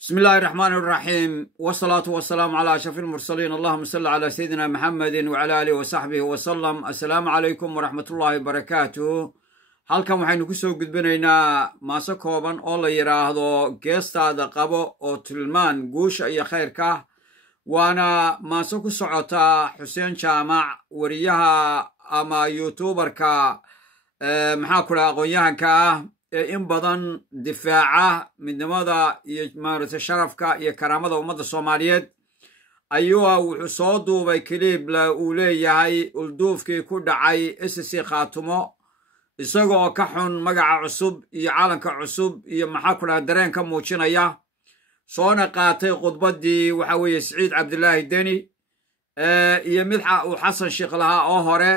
بسم الله الرحمن الرحيم والصلاة والسلام على أشرف المرسلين. اللهم صل على سيدنا محمد وعلى آله وصحبه وسلم. السلام عليكم ورحمة الله وبركاته. halkan waxaynu ku soo gudbinaynaa maaso kooban oo la yiraahdo geestaada qabo oo tilmaan guusha iyo khayrka. waana maaso ku socota Xuseen Jaamac, wariyaha ama youtuberka maxaa ku dhaca aqoonyahanka ah in badan difaaca midnimada iyo maaragtay sharafka iyo karaamada ummadda Soomaaliyeed. ayuu wuxuu soo duubay clip uu leeyahay ulduufkii ku dhacay SSC Khaatumo, isagoo ka xun magaca cusub iyo calanka cusub iyo maxaa ku dhaca dareenka muujinaya. soona qaatay khudbadii waxa weeye Siciid Cabdilaahi Deni iyo mid uu Xasan Sheekh lahaa oo hore,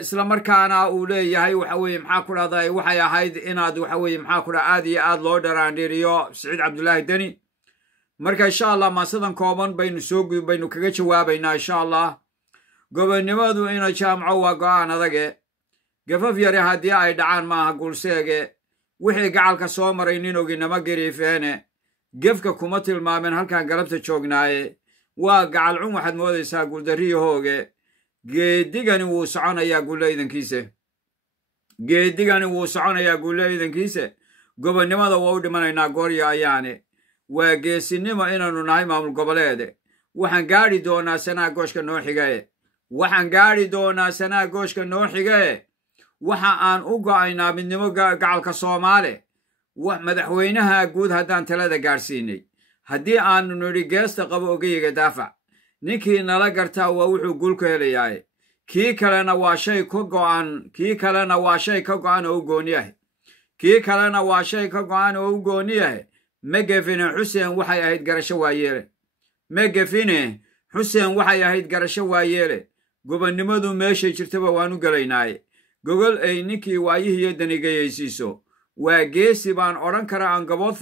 isla markaana uu leeyahay waxa weeye maxaa ku dhacday waxay ahayd inaad waxa weeye maxaa ku dhaca aad iyo aad loo dharaandhiriyo Siciid Cabdilaahi Deni. marka insha Allah maasadan kooban baynu kaga jawaabaynaa insha Allah. gobonimadu ina jaamco waa go'aan adage, gafaf yare haddii ay dhacaan maaha guulseege. wixii gacalka soo maray nin oginama gariifeene, gefka kuma tilmaamen halkan galabta joognaaye. waa gacal cun waxaad moodaysaa guuldarriyahooge. geedigani wuu soconayaa guulle idankiise. gobonnimada waa u dhimanaynaa goorya ayaane. waa geesinimo inaanu nahay maamul goboleede. waxaan gaadhi doonaa sanaa gooshka noo xigae. waxa aan u go'aynaa midnimo gacalka Soomaali. madaxweynaha guud haddaan talada gaadhsiinay, haddii aanu nidhi geesta qabo ogayiga daafac, ninkii nala gartaa waa wuxuu guul ku helayaaye. kii kalena waa shay ka go'an oo u gooni yahay. ma gefine Xuseen waxay ahayd garasho waayeele. gobonnimadu meeshay jirtaba waanu gelaynaaye. gogol ay ninkii waayihiiyo danigayaysiiso. waa geesi baan odhan kara aan gabood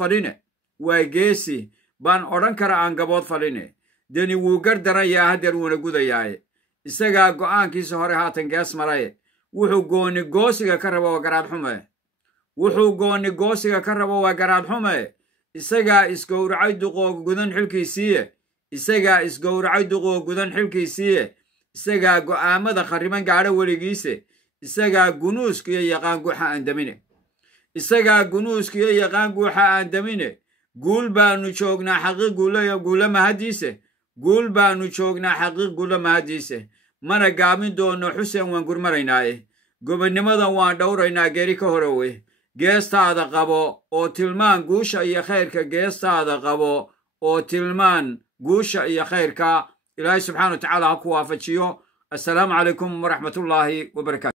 faline. deni wuu gardarayaa haddeer wuuna gudayaaye. isagaa go'aankiisa hore haatan gees maraye. wuxuu gooni goosiga ka rabo waa garaad xume. isagaa isgowracay duqoo gudan xilkiisiiye. isagaa go'aamada khariban gaadho weligiise. isagaa gunuuska iyo yaqaan guuxa aan damine. guul baanu joognaa xaqiiq guulo mahadiise. mana gaabin doono Xuseen waan gurmaraynaaye. gobonnimadan waan dhowraynaa geeri ka horowe. geestaada qabo oo tilmaan guusha iyo khayrka. ilaahay subxaana wa tacaala ha ku waafajiyo. assalaamu calaykum waraxmatullaahi wabarakaatu.